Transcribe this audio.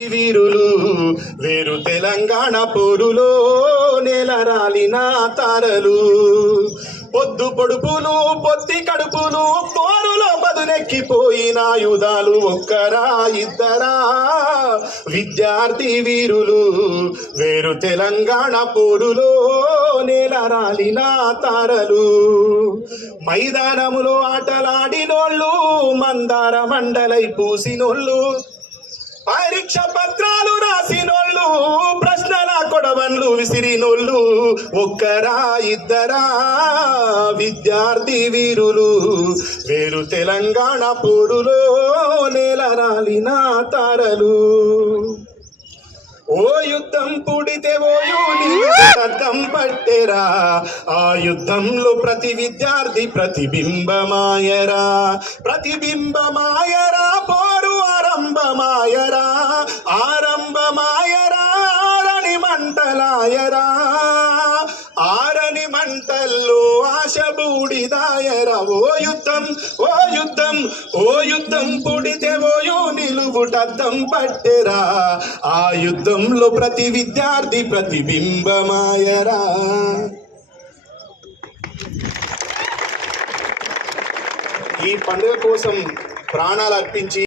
వీరులు వేరు తెలంగాణ పోరులో నేలరాలిన తారలు పొద్దు పొడుపులు పొత్తి కడుపులు పోరులో బదునెక్కిపోయిన ఆయుధాలు ఒక్కరా ఇద్దరా విద్యార్థి వీరులు వేరు తెలంగాణ పోరులో నేలరాలిన తారలు మైదానములో ఆటలాడినోళ్ళు మందార మండలై పూసినోళ్ళు పరీక్ష పత్రాలు రాసినోళ్ళు ప్రశ్నల కొడవన్లు విసిరినోళ్ళు ఒక్కరా ఇద్దరా విద్యార్థి వీరులు వేరు తెలంగాణ పోరులో నేలరాలిన తారలు ఓ యుద్ధం పుడితే అర్థం పట్టెరా ఆ యుద్ధంలో ప్రతి విద్యార్థి ప్రతిబింబమాయరా పోరు ఆరంభమాయరా ఆరని మంటలాయరా ఆరని మంటల్లో ఆశ బూడిదాయరా ఓ యుద్ధం పుడితే నిలువుటద్దం పట్టెరా ఆ యుద్ధంలో ప్రతి విద్యార్థి ప్రతిబింబమాయరా. ఈ పండుగ కోసం ప్రాణాలు అర్పించి